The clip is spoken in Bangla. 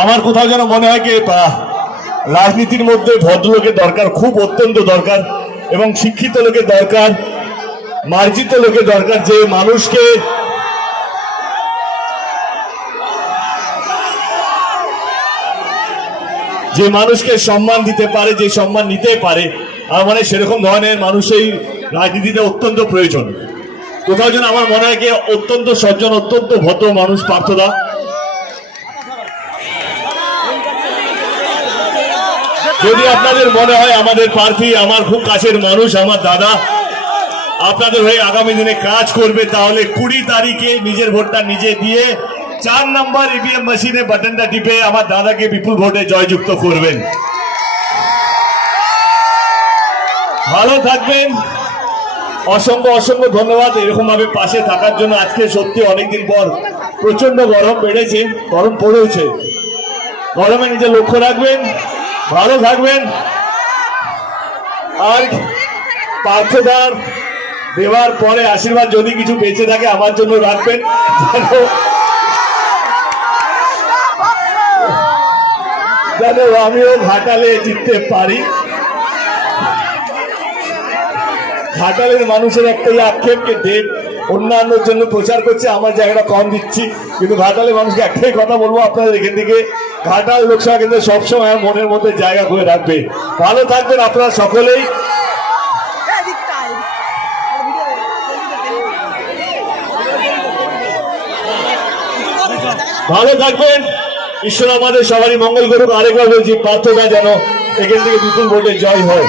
আমার কোথাও যেন মনে হয় কি রাজনীতির মধ্যে ভদ্রলোকের দরকার, খুব অত্যন্ত দরকার, এবং শিক্ষিত লোকের দরকার, মার্জিত লোকের দরকার, যে মানুষকে সম্মান দিতে পারে, যে সম্মান নিতে পারে। আমার মনে হয় সেরকম ধরনের মানুষ এই রাজনীতিতে অত্যন্ত প্রয়োজন। কোথাও যেন আমার মনে হয় কি অত্যন্ত সজ্জন, অত্যন্ত ভদ্র মানুষ পার্থদা। যদি আপনাদের মনে হয় আমাদের প্রার্থী আমার খুব কাছের মানুষ, আমার দাদা, আপনাদের হয়ে আগামী দিনে কাজ করবে, তাহলে 20 তারিখে নিজের ভোটটা নিজে দিয়ে 4 নম্বর ইভিএম মেশিনে বাটনটা টিপে আমার দাদাকে বিপুল ভোটে জয়যুক্ত করবেন। ভালো থাকবেন, অসংখ্য অসংখ্য ধন্যবাদ এরকম ভাবে পাশে থাকার জন্য। আজকে সত্যি অনেকদিন পর প্রচন্ড গরম বেড়েছে, গরম পড়েছে, গরমে নিজে লক্ষ্য রাখবেন, ভালো থাকবেন। আর পার্থদার দেওয়ার পরে আশীর্বাদ যদি কিছু বেঁচে থাকে আমার জন্য রাখবেন, যেন আমিও ঘাটালে জিততে পারি। ঘাটালের মানুষের একটাই আক্ষেপ যে দেব অন্যান্যর জন্য প্রচার করছে, আমার জায়গাটা কম দিচ্ছি, কিন্তু ঘাটালের মানুষকে একটাই কথা বলবো, আপনাদের এখান থেকে ঘাটাল লোকসভা কেন্দ্রে সবসময় মনের মধ্যে জায়গা করে রাখবে। ভালো থাকবেন আপনারা সকলেই। ভালো থাকবেন, ঈশ্বর আমাদের সবারই মঙ্গল করুক। আরেকবার বলছি, পার্থদা যেন এখান থেকে বিপুল ভোটে জয় হয়।